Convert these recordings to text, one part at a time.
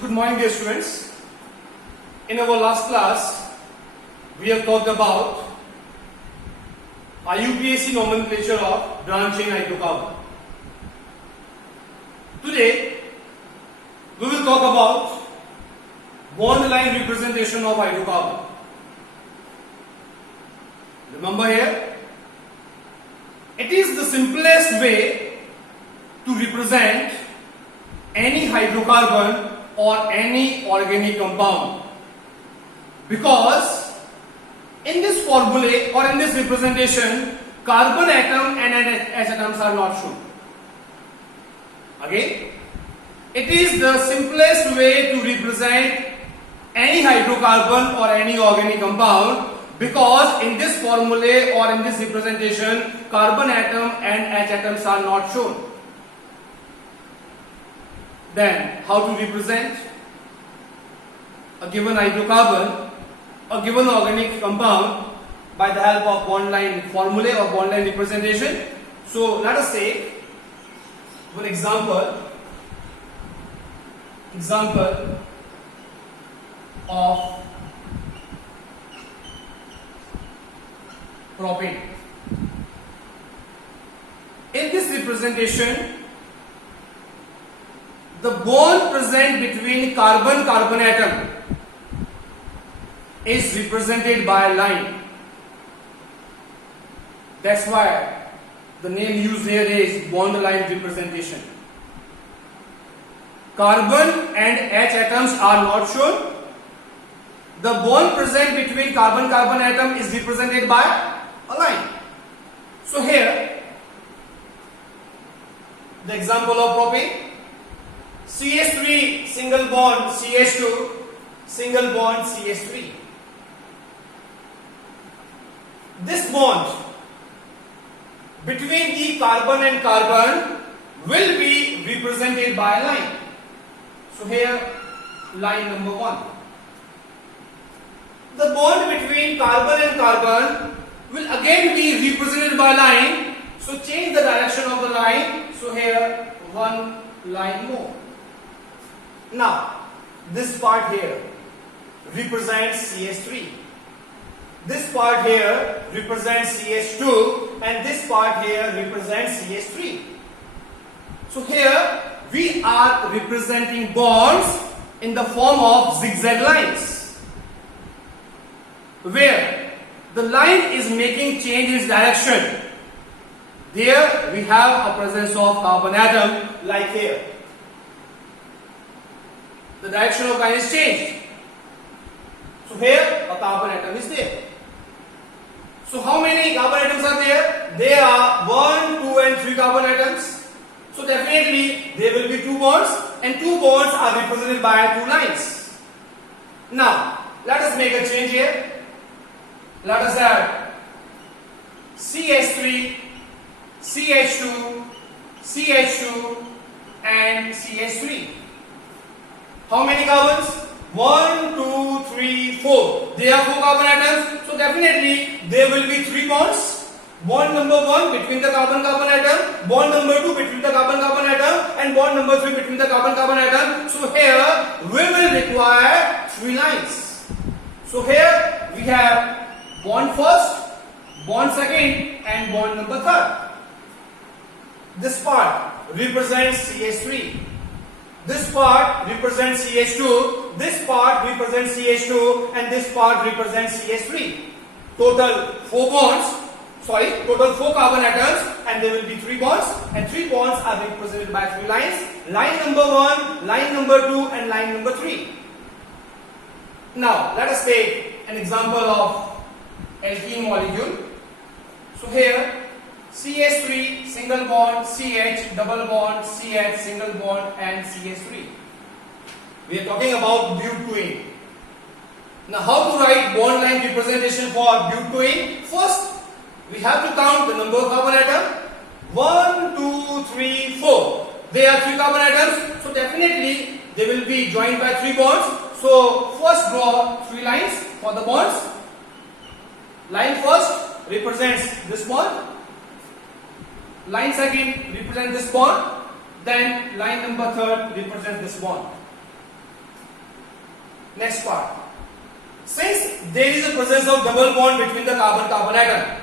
Good morning, dear students. In our last class, we have talked about IUPAC nomenclature of branch chain hydrocarbon. Today, we will talk about bond line representation of hydrocarbon. Remember here, it is the simplest way to represent any hydrocarbon or any organic compound, because in this formulae or in this representation, carbon atom and H atoms are not shown. Again, it is the simplest way to represent any hydrocarbon or any organic compound, because in this formulae or in this representation, carbon atom and H atoms are not shown. Then, how to represent a given hydrocarbon, a given organic compound by the help of bond line formulae or bond line representation? So, let us take one example of propane. In this representation, the bond present between carbon atom is represented by a line. That's why the name used here is bond line representation. Carbon and H atoms are not shown. The bond present between carbon atom is represented by a line. So here, the example of propane. CH3 single bond CH2 single bond CH3. This bond between the carbon and carbon will be represented by a line. So here, line number 1. The bond between carbon and carbon will again be represented by a line. So change the direction of the line. So here, one line more. Now, this part here represents CH3. This part here represents CH2, and this part here represents CH3. So here we are representing bonds in the form of zigzag lines, where the line is making change in its direction. There we have a presence of carbon atom, like here. The direction of line is changed. So here a carbon atom is there. So how many carbon atoms are there? There are 1, 2 and 3 carbon atoms. So definitely there will be 2 bonds, and 2 bonds are represented by 2 lines. Now let us make a change here. Let us add CH3, CH2, CH2 and CH3. How many carbons? 1, 2, 3, 4. There are 4 carbon atoms. So definitely there will be 3 bonds. Bond number 1 between the carbon atom, bond number 2 between the carbon atom, and bond number 3 between the carbon atom. So here we will require 3 lines. So here we have bond first, bond second, and bond number 3rd. This part represents CH3. This part represents CH2, this part represents CH2, and this part represents CH3. Total 4 carbon atoms, and there will be 3 bonds, and 3 bonds are represented by 3 lines. Line number 1, line number 2, and line number 3. Now let us take an example of alkene molecule. So here, CH3 single bond, CH double bond, CH single bond, and CH3. We are talking about butane. Now how to write bond line representation for butane? First, we have to count the number of carbon atoms. 1, 2, 3, 4. There are 3 carbon atoms, so definitely they will be joined by 3 bonds. So first draw 3 lines for the bonds. Line first represents this bond. Line second represents this bond. Then line number 3rd represents this bond. Next part. Since there is a presence of double bond between the carbon-carbon atom,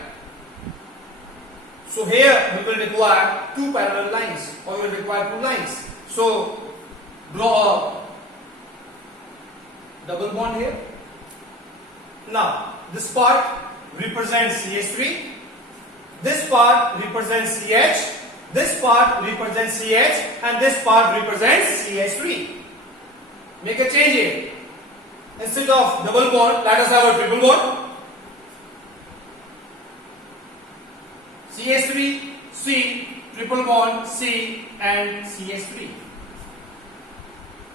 so here we will require two parallel lines, or you will require two lines. So draw a double bond here. Now this part represents CH3, this part represents CH, this part represents CH, and this part represents CH3. Make a change here. Instead of double bond, let us have a triple bond. CH3, C, triple bond, C, and CH3.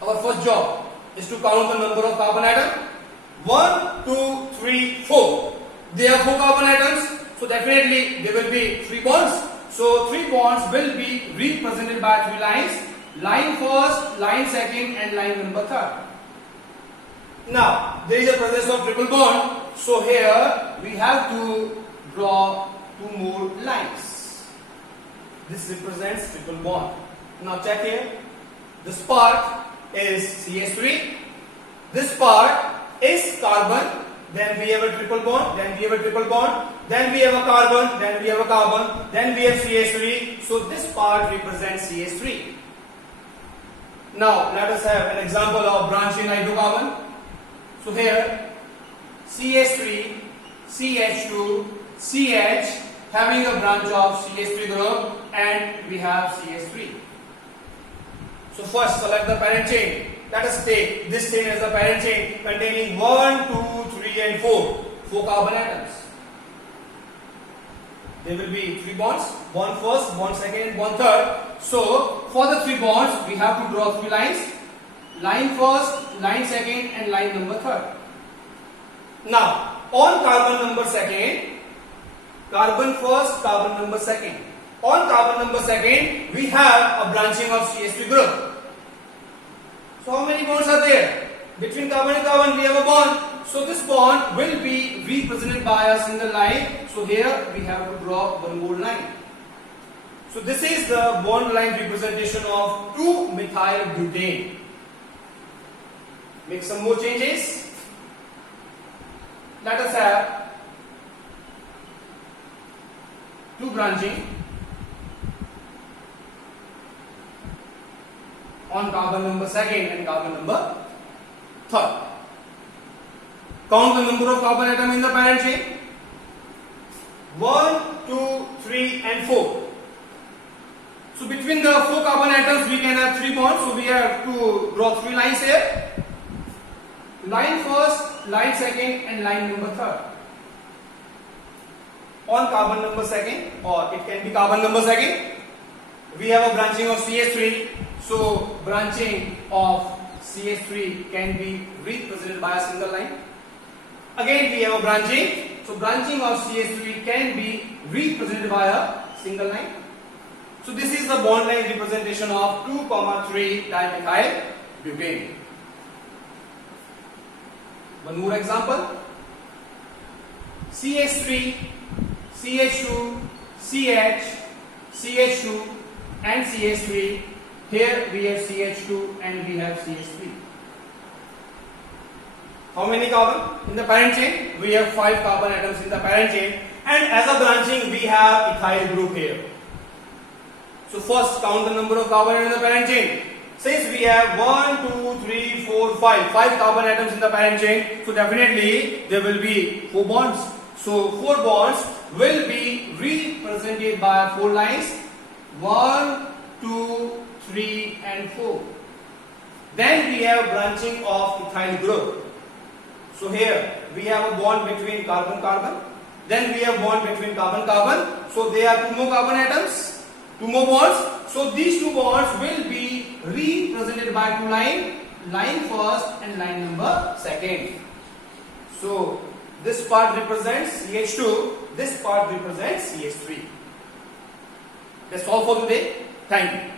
Our first job is to count the number of carbon atoms. 1, 2, 3, 4. There are 4 carbon atoms, so definitely there will be 3 bonds. So 3 bonds will be represented by 3 lines. Line first, line second, and line number third. Now there is a presence of triple bond, so here we have to draw 2 more lines. This represents triple bond. Now check here. This part is CH3. This part is carbon. Then we have a triple bond. Then we have a triple bond. Then we have a carbon. Then we have a carbon. Then we have CH3. So this part represents CH3. Now let us have an example of branching hydrocarbon. So here CH3, CH2, CH having a branch of CH3 group, and we have CH3. So first select the parent chain. Let us take this chain as a parent chain containing 1, 2, 3 and 4. 4 carbon atoms. There will be 3 bonds, one first, one second, and one third. So for the 3 bonds we have to draw 3 lines. Line first, line second, and line number third. Now on carbon number second, carbon first, carbon number second. On carbon number second, we have a branching of CH3 group. So how many bonds are there? Between carbon and carbon we have a bond. So this bond will be represented by a single line. So here we have to draw one more line. So this is the bond line representation of 2-methyl butane. Make some more changes. Let us have 2 branching on carbon number second and carbon number third. Count the number of carbon atoms in the parent chain. 1, 2, 3 and 4. So between the 4 carbon atoms we can have 3 bonds. So we have to draw 3 lines here. Line first, line second, and line number third. On carbon number second, or it can be carbon number second, we have a branching of CH3. So branching of CH3 can be represented by a single line. Again we have a branching. So branching of CH3 can be represented by a single line. So this is the bond line representation of 2,3 dimethyl butane. One more example. CH3, CH2, CH, CH2 and CH3. Here we have CH2 and we have CH3. How many carbon in the parent chain? We have 5 carbon atoms in the parent chain, and as a branching we have ethyl group here. So first count the number of carbon atoms in the parent chain. Since we have 1, 2, 3, 4, 5 carbon atoms in the parent chain, so definitely there will be 4 bonds. So 4 bonds will be represented by 4 lines. 1, 2, 3 and 4. Then we have branching of ethyl group. So here we have a bond between carbon-carbon. Then we have bond between carbon-carbon. So there are 2 more carbon atoms, 2 more bonds. So these 2 bonds will be represented by 2 lines, line first and line number second. So this part represents CH2, this part represents CH3. That's all for today. Thank you.